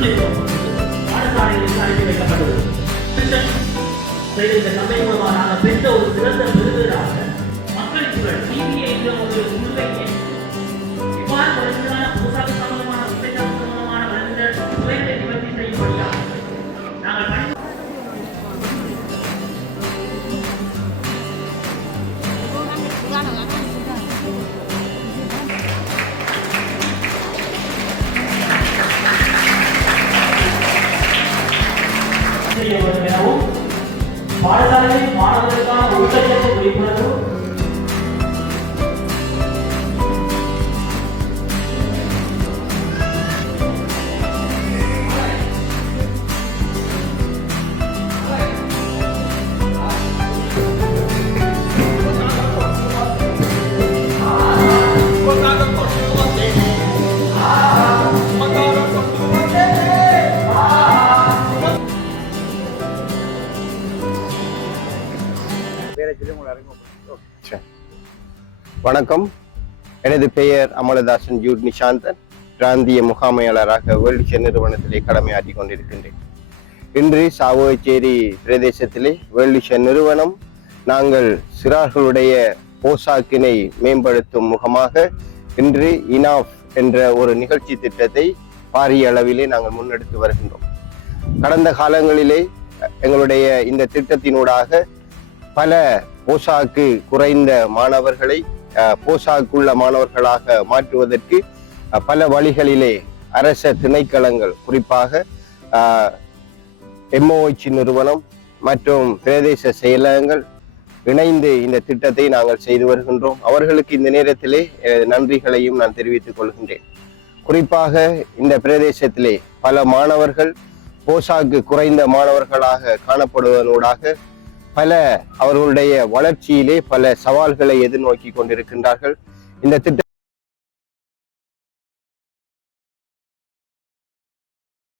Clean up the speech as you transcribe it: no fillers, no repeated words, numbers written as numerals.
பாடசாலைகளுக்கு அனுப்பி வைக்கப்பட்டது. இந்த சபை மூலமாக நாங்கள் பெற்ற ஒரு சிறந்த விருதுகளாக மக்களின் குரல் டிவியை என்ற ஒரு முன்வைக்க இவ்வாறு வருஷமான போசாக்கு சம்பந்தமான உபயோகம் சம்பந்தமான மனிதர் சுயத்தை நிவர்த்தி செய்யும்படியாக நாங்கள் எனவும் பாடசாலையில் மாணவர்களுக்கான ஊட்டச்சத்து விழிப்புணர்வு வணக்கம். எனது பெயர் அமலதாசன் ஜூட் நிஷாந்தன். பிராந்திய முகாமையாளராக வேர்ல்ட் நிறுவனத்திலே கடமையாற்றி கொண்டிருக்கின்றேன். இன்று சாவோச்சேரி பிரதேசத்திலே வேர்ல்ட் நிறுவனம் நாங்கள் சிறார்களுடைய போசாக்கினை மேம்படுத்தும் முகமாக இன்று இனாஃப் என்ற ஒரு நிகழ்ச்சி திட்டத்தை பாரிய அளவிலே நாங்கள் முன்னெடுத்து வருகின்றோம். கடந்த காலங்களிலே எங்களுடைய இந்த திட்டத்தினூடாக பல போசாக்கு குறைந்த மாணவர்களை போசாக்குள்ள மாணவர்களாக மாற்றுவதற்கு பல வழிகளிலே அரச திணைக்களங்கள், குறிப்பாக MOH நிறுவனம் மற்றும் பிரதேச செயலகங்கள் இணைந்து இந்த திட்டத்தை நாங்கள் செய்து வருகின்றோம். அவர்களுக்கு இந்த நேரத்திலே நன்றிகளையும் நான் தெரிவித்துக் கொள்கின்றேன். குறிப்பாக இந்த பிரதேசத்திலே பல மாணவர்கள் போசாக்கு குறைந்த மாணவர்களாக காணப்படுவதனூடாக பல அவர்களுடைய வளர்ச்சியிலே பல சவால்களை எதிர்நோக்கி கொண்டிருக்கின்றார்கள். இந்த திட்டம்